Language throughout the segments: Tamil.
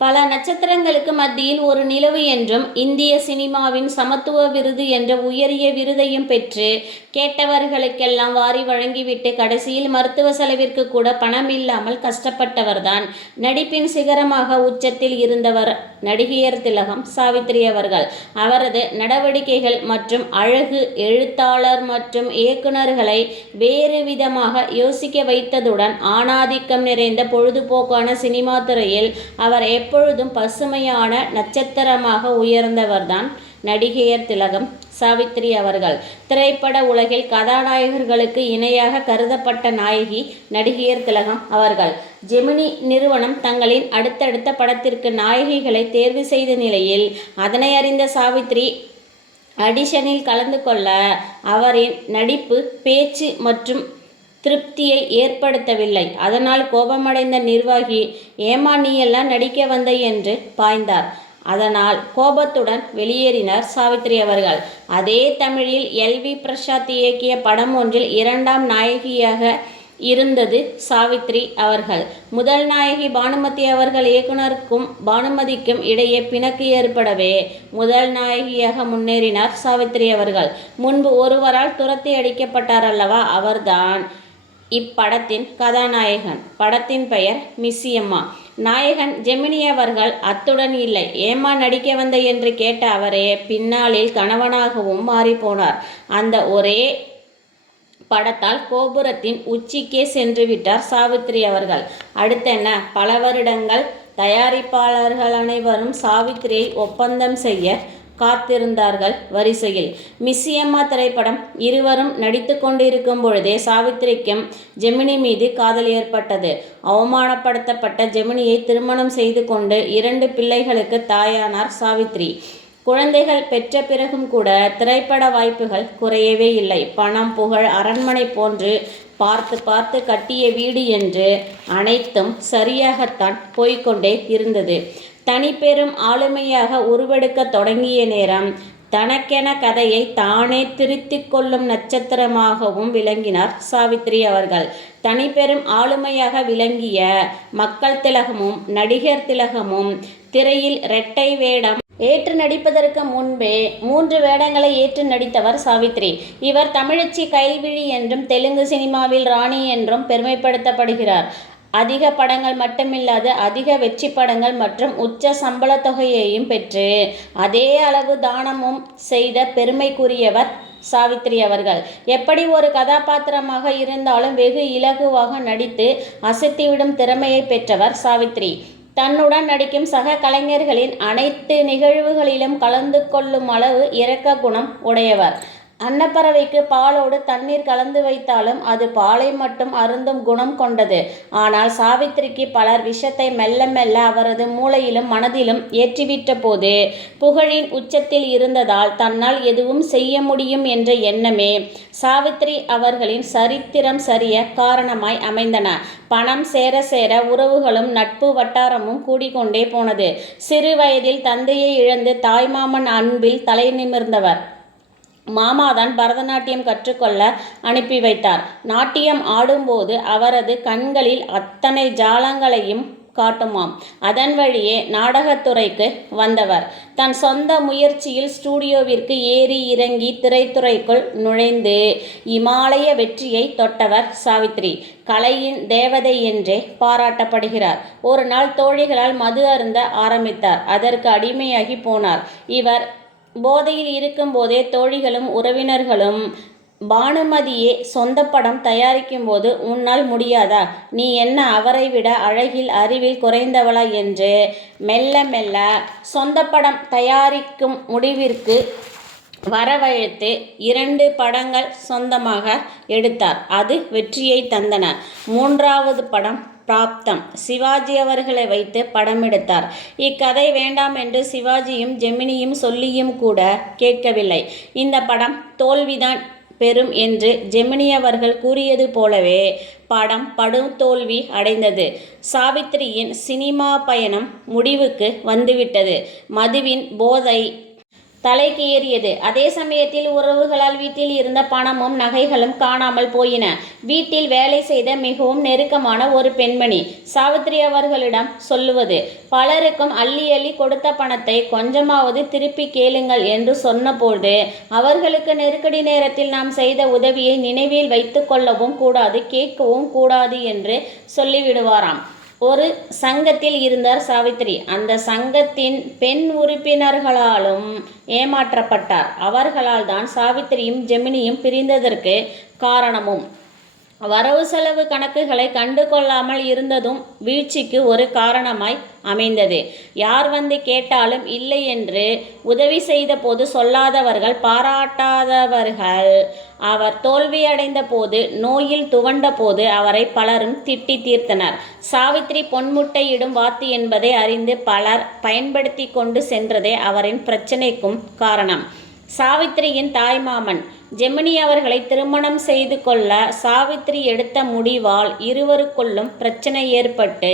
பல நட்சத்திரங்களுக்கு மத்தியில் ஒரு நிலவு என்றும் இந்திய சினிமாவின் சமத்துவ விருது என்ற உயரிய விருதையும் பெற்று கேட்டவர்களுக்கெல்லாம் வாரி வழங்கிவிட்டு கடைசியில் மருத்துவ செலவிற்கு கூட பணம் இல்லாமல் கஷ்டப்பட்டவர்தான் நடிப்பின் சிகரமாக உச்சத்தில் இருந்தவர் நடிகையர் திலகம் சாவித்திரி அவர்கள். அவரது நடவடிக்கைகள் மற்றும் அழகு எழுத்தாளர் மற்றும் இயக்குநர்களை வேறு விதமாக யோசிக்க வைத்ததுடன் ஆணாதிக்கம் நிறைந்த பொழுதுபோக்கான சினிமா துறையில் அவர் எப்பொழுதும் பசுமையான நட்சத்திரமாக உயர்ந்தவர்தான் நடிகையர் திலகம் சாவித்திரி அவர்கள். திரைப்பட உலகில் கதாநாயகர்களுக்கு இணையாக கருதப்பட்ட நாயகி நடிகையர் திலகம் அவர்கள். ஜெமினி நிறுவனம் தங்களின் அடுத்தடுத்த படத்திற்கு நாயகிகளை தேர்வு செய்த நிலையில் அதனை அறிந்த சாவித்திரி ஆடிஷனில் கலந்து கொள்ள அவரின் நடிப்பு பேச்சு மற்றும் திருப்தியை ஏற்படுத்தவில்லை. அதனால் கோபமடைந்த நிர்வாகி, ஏமா நீ எல்லாம் நடிக்க வந்த என்று பாய்ந்தார். அதனால் கோபத்துடன் வெளியேறினார் சாவித்திரி அவர்கள். அதே தமிழில் எல்.வி. பிரசாத் இயக்கிய படம் ஒன்றில் இரண்டாம் நாயகியாக இருந்தது சாவித்திரி அவர்கள். முதல் நாயகி பானுமதி அவர்கள். இயக்குனருக்கும் பானுமதிக்கும் இடையே பிணக்கு ஏற்படவே முதல் நாயகியாக முன்னேறினார் சாவித்திரி அவர்கள். முன்பு ஒருவரால் துரத்தி அடிக்கப்பட்டார் அல்லவா, அவர்தான் இப்படத்தின் கதாநாயகன். படத்தின் பெயர் மிஸ்ஸியம்மா. நாயகன் ஜெமினி அவர்கள் அத்துடன் இல்லை. ஏமா நடிக்க வந்த என்று கேட்ட அவரே பின்னாளில் கணவனாகவும் மாறிப்போனார். அந்த ஒரே படத்தால் கோபுரத்தின் உச்சிக்கே சென்று விட்டார் சாவித்திரி அவர்கள். அடுத்தென்ன, பல வருடங்கள் தயாரிப்பாளர்கள் அனைவரும் சாவித்திரியை ஒப்பந்தம் செய்ய காத்திருந்தார்கள் வரிசையில். மிஸ்ஸியம்மா திரைப்படம் இருவரும் நடித்து கொண்டிருக்கும் பொழுதே சாவித்திரிக்கும் ஜெமினி மீது காதல் ஏற்பட்டது. அவமானப்படுத்தப்பட்ட ஜெமினியை திருமணம் செய்து கொண்டு 2 பிள்ளைகளுக்கு தாயானார் சாவித்திரி. குழந்தைகள் பெற்ற பிறகும் கூட திரைப்பட வாய்ப்புகள் குறையவே இல்லை. பணம், புகழ், அரண்மனை போன்று பார்த்து பார்த்து கட்டிய வீடு என்று அனைத்தும் சரியாகத்தான் போய்கொண்டே இருந்தது. தனிப்பெரும் ஆளுமையாக உருவெடுக்க தொடங்கிய நேரம் தனக்கென கதையை தானே திருத்திக் கொள்ளும் நட்சத்திரமாகவும் விளங்கினார் சாவித்திரி அவர்கள். தனிப்பெரும் ஆளுமையாக விளங்கிய மக்கள் திலகமும் நடிகர் திலகமும் திரையில் இரட்டை வேடம் ஏற்று நடிப்பதற்கு முன்பே 3 வேடங்களை ஏற்று நடித்தவர் சாவித்திரி. இவர் தமிழச்சி கைல்விழி என்றும் தெலுங்கு சினிமாவில் ராணி என்றும் பெருமைப்படுத்தப்படுகிறார். அதிக படங்கள் மட்டுமில்லாது அதிக வெற்றி படங்கள் மற்றும் உச்ச சம்பள தொகையையும் பெற்று அதே அளவு தானமும் செய்த பெருமைக்குரியவர் சாவித்திரி அவர்கள். எப்படி ஒரு கதாபாத்திரமாக இருந்தாலும் வெகு இலகுவாக நடித்து அசத்திவிடும் திறமையை பெற்றவர் சாவித்திரி. தன்னுடன் நடிக்கும் சக கலைஞர்களின் அனைத்து நிகழ்வுகளிலும் கலந்து கொள்ளும் அளவு இரக்க குணம் உடையவர். அன்னப்பறவைக்கு பாலோடு தண்ணீர் கலந்து வைத்தாலும் அது பாலை மட்டும் அருந்தும் குணம் கொண்டது. ஆனால் சாவித்திரிக்கு பலர் விஷத்தை மெல்ல மெல்ல அவரது மூளையிலும் மனதிலும் ஏற்றிவிட்ட போது புகழின் உச்சத்தில் இருந்ததால் தன்னால் எதுவும் செய்ய முடியும் என்ற எண்ணமே சாவித்திரி அவர்களின் சரித்திரம் சரிய காரணமாய் அமைந்தன. பணம் சேர சேர உறவுகளும் நட்பு வட்டாரமும் கூடிக்கொண்டே போனது. சிறு வயதில் தந்தையை இழந்து தாய்மாமன் அன்பில் தலை நிமிர்ந்தவர். மாமாதான் பரதநாட்டியம் கற்றுக்கொள்ள அனுப்பி வைத்தார். நாட்டியம் ஆடும்போது அவரது கண்களில் அத்தனை ஜாலங்களையும் காட்டுமாம். அதன் வழியே நாடகத்துறைக்கு வந்தவர். தன் சொந்த முயற்சியில் ஸ்டூடியோவிற்கு ஏறி இறங்கி திரைத்துறைக்குள் நுழைந்து இமாலய வெற்றியை தொட்டவர் சாவித்திரி. கலையின் தேவதை என்றே பாராட்டப்படுகிறார். ஒரு நாள் தோழிகளால் மது அருந்த ஆரம்பித்தார். அதற்கு அடிமையாகி போனார். இவர் போதையில் இருக்கும் போதே தோழிகளும் உறவினர்களும் பானுமதியே சொந்த படம் தயாரிக்கும் போது உன்னால் முடியாதா, நீ என்ன அவரை விட அழகில் அறிவில் குறைந்தவளா என்று மெல்ல மெல்ல சொந்த படம் தயாரிக்கும் முடிவிற்கு வரவழைத்து 2 படங்கள் சொந்தமாக எடுத்தார். அது வெற்றியை தந்தன. 3வது படம் பிராப்தம். சிவாஜி அவர்களை வைத்து படம் எடுத்தார். இக்கதை வேண்டாம் என்று சிவாஜியும் ஜெமினியும் சொல்லியும் கூட கேட்கவில்லை. இந்த படம் தோல்விதான் பெறும் என்று ஜெமினி அவர்கள் கூறியது போலவே படம் படும் தோல்வி அடைந்தது. சாவித்திரியின் சினிமா பயணம் முடிவுக்கு வந்துவிட்டது. மதுவின் போதை தலைக்கு ஏறியது. அதே சமயத்தில் உறவுகளால் வீட்டில் இருந்த பணமும் நகைகளும் காணாமல் போயின. வீட்டில் வேலை செய்த மிகவும் நெருக்கமான ஒரு பெண்மணி சாவித்திரி அவர்களிடம் சொல்லுவது, பலருக்கும் அள்ளி அள்ளி கொடுத்த பணத்தை கொஞ்சமாவது திருப்பி கேளுங்கள் என்று சொன்னபோது, அவர்களுக்கு நெருக்கடி நேரத்தில் நாம் செய்த உதவியை நினைவில் வைத்து கொள்ளவும் கூடாது, கேட்கவும் கூடாது என்று சொல்லிவிடுவாராம். ஒரு சங்கத்தில் இருந்தார் சாவித்திரி. அந்த சங்கத்தின் பெண் உறுப்பினர்களாலும் ஏமாற்றப்பட்டார். அவர்களால் தான் சாவித்திரியும் ஜெமினியும் பிரிந்ததற்கு காரணமும். வரவு செலவு கணக்குகளை கண்டு கொள்ளாமல் இருந்ததும் வீழ்ச்சிக்கு ஒரு காரணமாய் அமைந்தது. யார் வந்து கேட்டாலும் இல்லை என்று உதவி செய்த போது சொல்லாதவர்கள், பாராட்டாதவர்கள், அவர் தோல்வியடைந்த போது, நோயில் துவண்ட போது அவரை பலரும் திட்டி தீர்த்தனர். சாவித்திரி பொன்முட்டையிடும் வாத்து என்பதை அறிந்து பலர் பயன்படுத்தி கொண்டு சென்றதே அவரின் பிரச்சனைக்கும் காரணம். சாவித்திரியின் தாய்மாமன் ஜெமினி அவர்களை திருமணம் செய்து கொள்ள சாவித்திரி எடுத்த முடிவால் இருவருக்குள்ளும் பிரச்சனை ஏற்பட்டு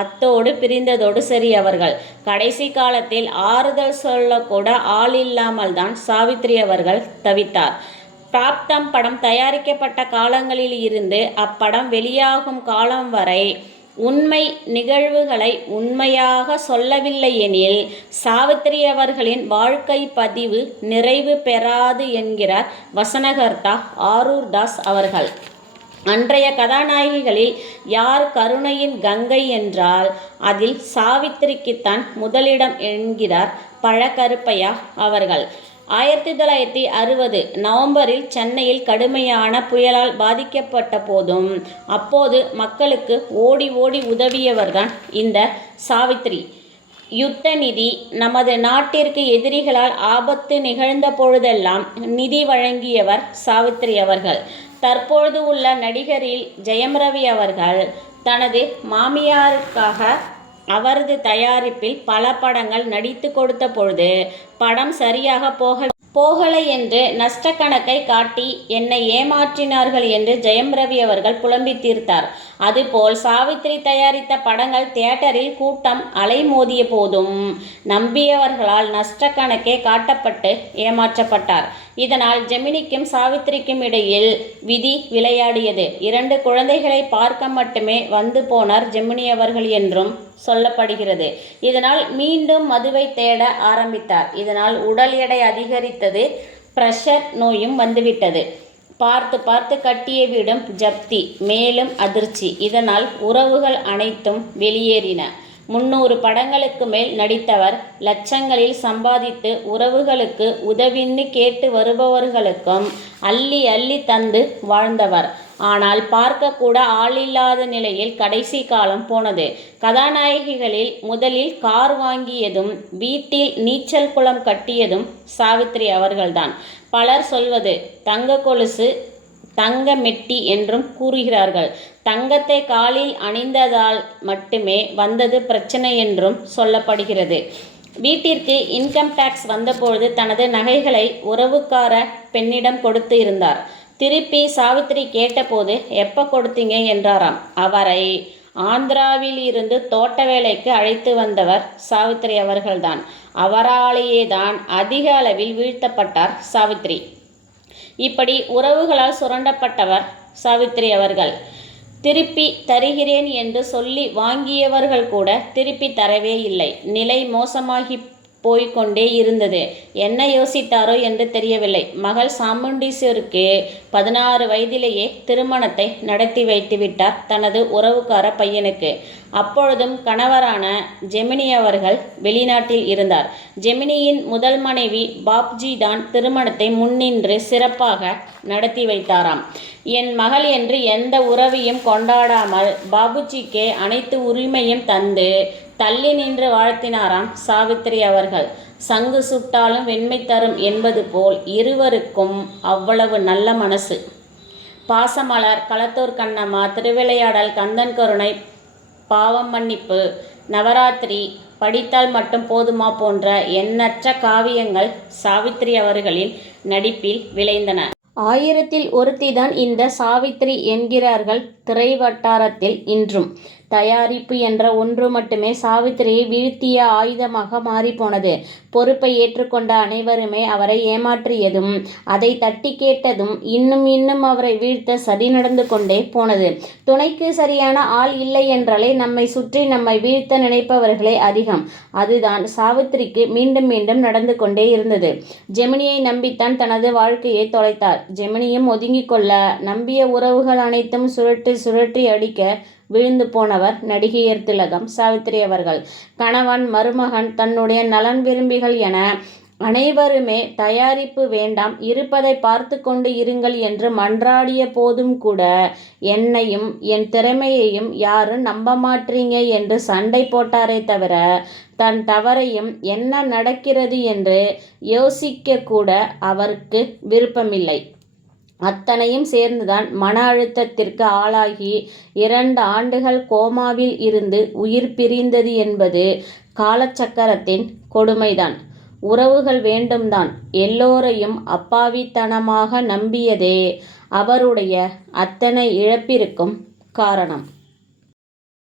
அத்தோடு பிரிந்ததோடு சரி. அவர்கள் கடைசி காலத்தில் ஆறுதல் சொல்லக்கூட ஆள் இல்லாமல் தான் சாவித்திரி அவர்கள் தவித்தார். பிராப்தம் படம் தயாரிக்கப்பட்ட காலங்களில் இருந்து அப்படம் வெளியாகும் காலம் வரை உண்மை நிகழ்வுகளை உண்மையாக சொல்லவில்லை எனில் சாவித்திரி அவர்களின் வாழ்க்கை பதிவு நிறைவு பெறாது என்கிறார் வசனகர்த்தா ஆரூர் தாஸ் அவர்கள். அன்றைய கதாநாயகிகளில் யார் கருணையின் கங்கை என்றால் அதில் சாவித்திரிக்குத்தான் முதலிடம் என்கிறார் பழகருப்பையா அவர்கள். 1960 நவம்பரில் சென்னையில் கடுமையான புயலால் பாதிக்கப்பட்ட போதும் அப்போது மக்களுக்கு ஓடி ஓடி உதவியவர்தான் இந்த சாவித்திரி. யுத்த நிதி, நமது நாட்டிற்கு எதிரிகளால் ஆபத்து நிகழ்ந்த பொழுதெல்லாம் நிதி வழங்கியவர் சாவித்திரி அவர்கள். தற்பொழுது உள்ள நடிகரில் ஜெயம் ரவி அவர்கள் தனது மாமியாருக்காக அவரது தயாரிப்பில் பல படங்கள் நடித்து கொடுத்த பொழுது படம் சரியாக போகலை என்று நஷ்ட கணக்கை காட்டி என்னை ஏமாற்றினார்கள் என்று ஜெயம் ரவி அவர்கள் புலம்பி தீர்த்தார். அதுபோல் சாவித்திரி தயாரித்த படங்கள் தியேட்டரில் கூட்டம் அலைமோதிய போதும் நம்பியவர்களால் நஷ்ட கணக்கே காட்டப்பட்டு ஏமாற்றப்பட்டார். இதனால் ஜெமினிக்கும் சாவித்திரிக்கும் இடையில் விதி விளையாடியது. 2 குழந்தைகளை பார்க்க மட்டுமே வந்து போனார் ஜெமினி அவர்கள் என்றும் சொல்லப்படுகிறது. இதனால் மீண்டும் மதுவை தேட ஆரம்பித்தார். இதனால் உடல் எடை அதிகரித்தது, பிரஷர் நோயும் வந்துவிட்டது. பார்த்து பார்த்து கட்டிய வீடும் ஜப்தி, மேலும் அதிர்ச்சி. இதனால் உறவுகள் அனைத்தும் வெளியேறின. 300 படங்களுக்கு மேல் நடித்தவர், லட்சங்களில் சம்பாதித்து உறவுகளுக்கு உதவின்னு கேட்டு வருபவர்களுக்கும் அள்ளி அள்ளி தந்து வாழ்ந்தவர். ஆனால் பார்க்க கூட ஆளில்லாத நிலையில் கடைசி காலம் போனது. கதாநாயகிகளில் முதலில் கார் வாங்கியதும் வீட்டில் நீச்சல் குளம் கட்டியதும் சாவித்திரி அவர்கள்தான். பலர் சொல்வது தங்க கொலுசு, தங்க மெட்டி என்றும் கூறுகிறார்கள். தங்கத்தை காலில் அணிந்ததால் மட்டுமே வந்தது பிரச்சனை என்றும் சொல்லப்படுகிறது. வீட்டிற்கு இன்கம் டேக்ஸ் வந்தபொழுது தனது நகைகளை உறவுக்கார பெண்ணிடம் கொடுத்து இருந்தார். திருப்பி சாவித்திரி கேட்டபோது எப்போ கொடுத்தீங்க என்றாராம். அவரை ஆந்திராவில் இருந்து தோட்ட வேலைக்கு அழைத்து வந்தவர் சாவித்திரி அவர்கள்தான். அவராலேயே தான் அதிக அளவில் வீழ்த்தப்பட்டார் சாவித்திரி. இப்படி உறவுகளால் சுரண்டப்பட்டவர் சாவித்திரி அவர்கள். திருப்பி தருகிறேன் என்று சொல்லி வாங்கியவர்கள் கூட திருப்பி தரவே இல்லை. நிலை மோசமாகி போய்கொண்டே இருந்தது. என்ன யோசித்தாரோ என்று தெரியவில்லை. மகள் சாமுண்டீஸ்வருக்கு 16 வயதிலேயே திருமணத்தை நடத்தி வைத்து விட்டார் தனது உறவுக்கார பையனுக்கு. அப்பொழுதும் கணவரான ஜெமினி அவர்கள் வெளிநாட்டில் இருந்தார். ஜெமினியின் முதல் மனைவி பாப்ஜி தான் திருமணத்தை முன்னின்று சிறப்பாக நடத்தி வைத்தாராம். என் மகள் என்று எந்த உறவையும் கொண்டாடாமல் பாபுஜிக்கே அனைத்து உரிமையும் தந்து தள்ளி நின்று வாழ்த்தினாராம் சாவித்திரி அவர்கள். சங்கு சுட்டாலும் வெண்மை தரும் என்பது போல் இருவருக்கும் அவ்வளவு நல்ல மனசு. பாசமலர், களத்தூர் கண்ணம்மா, திருவிளையாடல், கந்தன் கருணை, பாவம் மன்னிப்பு, நவராத்திரி, படித்தால் மட்டும் போதுமா போன்ற எண்ணற்ற காவியங்கள் சாவித்திரி அவர்களின் நடிப்பில் விளைந்தன. 1000ல் ஒருத்திதான் இந்த சாவித்திரி என்கிறார்கள் திரை வட்டாரத்தில் இன்றும். தயாரிப்பு என்ற ஒன்று மட்டுமே சாவித்திரியை வீழ்த்திய ஆயுதமாக மாறிப்போனது. பொறுப்பை ஏற்றுக்கொண்ட அனைவருமே அவரை ஏமாற்றியதும் அதை தட்டி கேட்டதும் இன்னும் இன்னும் அவரை வீழ்த்த சதி நடந்து கொண்டே போனது. துணைக்கு சரியான ஆள் இல்லை என்றாலே நம்மை சுற்றி நம்மை வீழ்த்த நினைப்பவர்களே அதிகம். அதுதான் சாவித்திரிக்கு மீண்டும் மீண்டும் நடந்து கொண்டே இருந்தது. ஜெமினியை நம்பித்தான் தனது வாழ்க்கையை தொலைத்தார். ஜெமினியும் ஒதுங்கிக் கொள்ள நம்பிய உறவுகள் அனைத்தும் சுழற்றி அடிக்க விழுந்து போனவர் நடிகையர் திலகம் சாவித்திரி அவர்கள். கணவன், மருமகன், தன்னுடைய நலன் விரும்பிகள் என அனைவருமே தயாரிப்பு வேண்டாம், இருப்பதை பார்த்து கொண்டு இருங்கள் என்று மன்றாடிய போதும் கூட என்னையும் என் திறமையையும் யாரும் நம்ப மாட்டீங்க என்று சண்டை போட்டாரே தவிர தன் தவறையும் என்ன நடக்கிறது என்று யோசிக்க கூட அவருக்கு விருப்பமில்லை. அத்தனையும் சேர்ந்துதான் மன அழுத்தத்திற்கு ஆளாகி 2 ஆண்டுகள் கோமாவில் இருந்து உயிர் பிரிந்தது என்பது காலச்சக்கரத்தின் கொடுமைதான். உறவுகள் வேண்டும்தான், எல்லோரையும் அப்பாவித்தனமாக நம்பியதே அவருடைய அத்தனை இழப்பிற்கும் காரணம்.